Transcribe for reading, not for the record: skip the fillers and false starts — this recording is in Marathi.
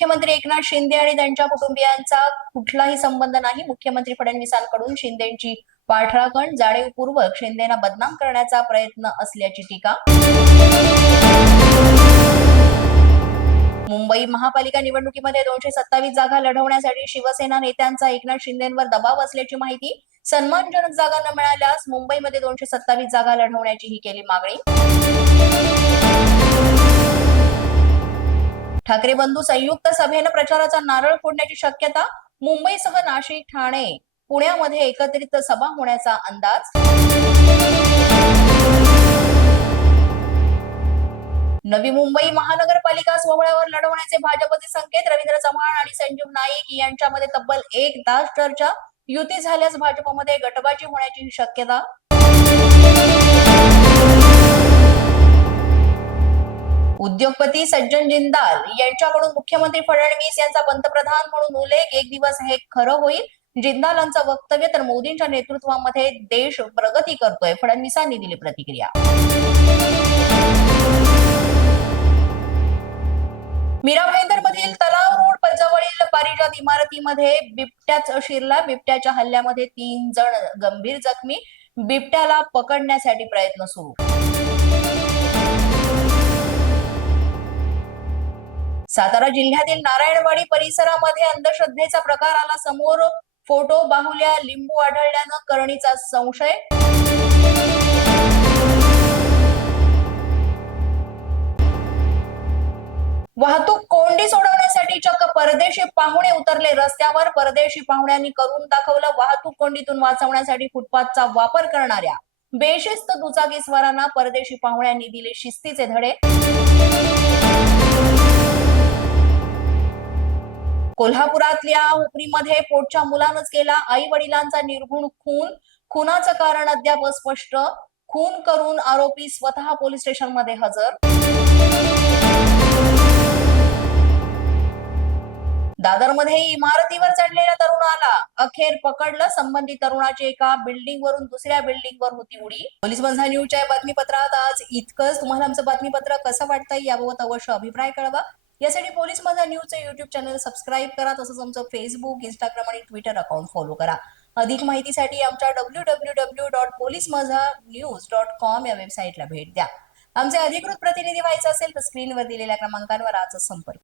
मुख्यमंत्री एकनाथ शिंदे आणि त्यांच्या कुटुंबियांचा कुठलाही संबंध नाही. मुख्यमंत्री फडणवीसांकडून शिंदेची पाठराखण जाणीवपूर्वक शिंदेना बदनाम करण्याचा प्रयत्न असल्याची टीका. मुंबई महापालिका निवडणुकीमध्ये 227 जागा लढवण्यासाठी शिवसेना नेत्यांचा एकनाथ शिंदेंवर दबाव असल्याची माहिती. सन्मानजनक जागा न मिळाल्यास मुंबईमध्ये 227 जागा लढवण्याचीही केली मागणी. ठाकरे बंधू संयुक्त सभेनं प्रचाराचा नारळ फोडण्याची शक्यता. मुंबईसह नाशिक, ठाणे, पुण्यामध्ये एकत्रित सभा होण्याचा अंदाज. नवी मुंबई महानगरपालिका सोहळ्यावर लढवण्याचे भाजपचे संकेत. रवींद्र चव्हाण आणि संजीव नाईक यांच्यामध्ये तब्बल 1 तास चर्चा. युती झाल्यास भाजपमध्ये गटबाजी होण्याची शक्यता. उद्योगपती सज्जन जिंदाल यांच्याकडून मुख्यमंत्री फडणवीस यांचा पंतप्रधान म्हणून उल्लेख. एक दिवस हे खरं होईल. जिंदालांचं वक्तव्य. तर मोदींच्या नेतृत्वामध्ये देश प्रगती करतोय, फडणवीसांनी दिली प्रतिक्रिया. मीरा भाईंदर मधील तलाव रोड जवळील पारिजात इमारतीमध्ये बिबट्याच शिरला. बिबट्याच्या हल्ल्यामध्ये 3 जण गंभीर जखमी. बिबट्याला पकडण्यासाठी प्रयत्न सुरू. सातारा जिल्ह्यातील नारायणवाडी परिसरामध्ये अंधश्रद्धेचा प्रकार आला समोर. फोटो बाहुल्या लिंबू आढळल्यानं करणीचा संशय. वाहतूक कोंडी सोडवण्यासाठी चक्क परदेशी पाहुणे उतरले रस्त्यावर. परदेशी पाहुण्यांनी करून दाखवलं. वाहतूक कोंडीतून वाचवण्यासाठी फुटपाथचा वापर करणाऱ्या बेशिस्त दुचाकीस्वारांना परदेशी पाहुण्यांनी दिले शिस्तीचे धडे. कोल्हापुरातल्या हुपरीमध्ये पोटच्या मुलानंच केला आई वडिलांचा निर्घुण खून. खुनाचं कारण अद्याप अस्पष्ट. खून करून आरोपी स्वतः पोलीस स्टेशनमध्ये हजर. दादरमध्ये इमारतीवर चढलेल्या तरुणाला अखेर पकडलं. संबंधित तरुणाची एका बिल्डिंगवरून दुसऱ्या बिल्डिंगवर होती उडी. पोलीस माझा न्यूजच्या बातमीपत्रात आज इतकंच. तुम्हाला आमचं बातमीपत्र कसं वाटतंय याबाबत अवश्य अभिप्राय कळवा. यासाठी पोलीस माझा न्यूजचं युट्यूब चॅनल सबस्क्राईब करा. तसंच आमचं फेसबुक, इंस्टाग्राम आणि ट्विटर अकाउंट फॉलो करा. अधिक माहितीसाठी आमच्या www.policemazhanews.com या वेबसाईटला भेट द्या. आमचे अधिकृत प्रतिनिधी व्हायचं असेल तर स्क्रीनवर दिलेल्या क्रमांकांवर आजच संपर्क